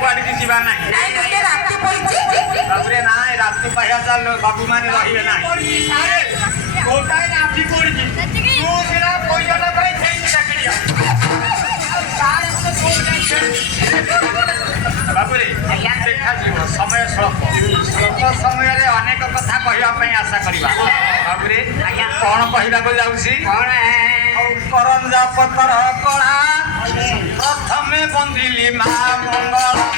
କୁଆଡେ କି ଯିବା ନାହିଁ ରାତି ପଡିଛି ବାବୁରେ ନାଇଁ ରାତି ପାଇବା ଚାଲ ବାବୁ ମାନେ ରହିବେ ନାହିଁ ଗୋଟାଏ ରାତି ପଡିଛି ତୁ ସେଟା ପଇସାଟା ପାଇଁ ସେଇଠି ଚାକିରିଆ ବାବୁରେ ଦେଖାଯିବ ସମୟ ସ୍ୱଳ୍ପ ସମୟରେ ଅନେକ କଥା କହିବା ପାଇଁ ଆଶା କରିବା ବାବୁରେ କଣ କହିବାକୁ ଯାଉଛି କରଞ୍ଜା ପଥର କଳା ପ୍ରଥମେ ବନ୍ଦିଲି ମା ମଙ୍ଗଳ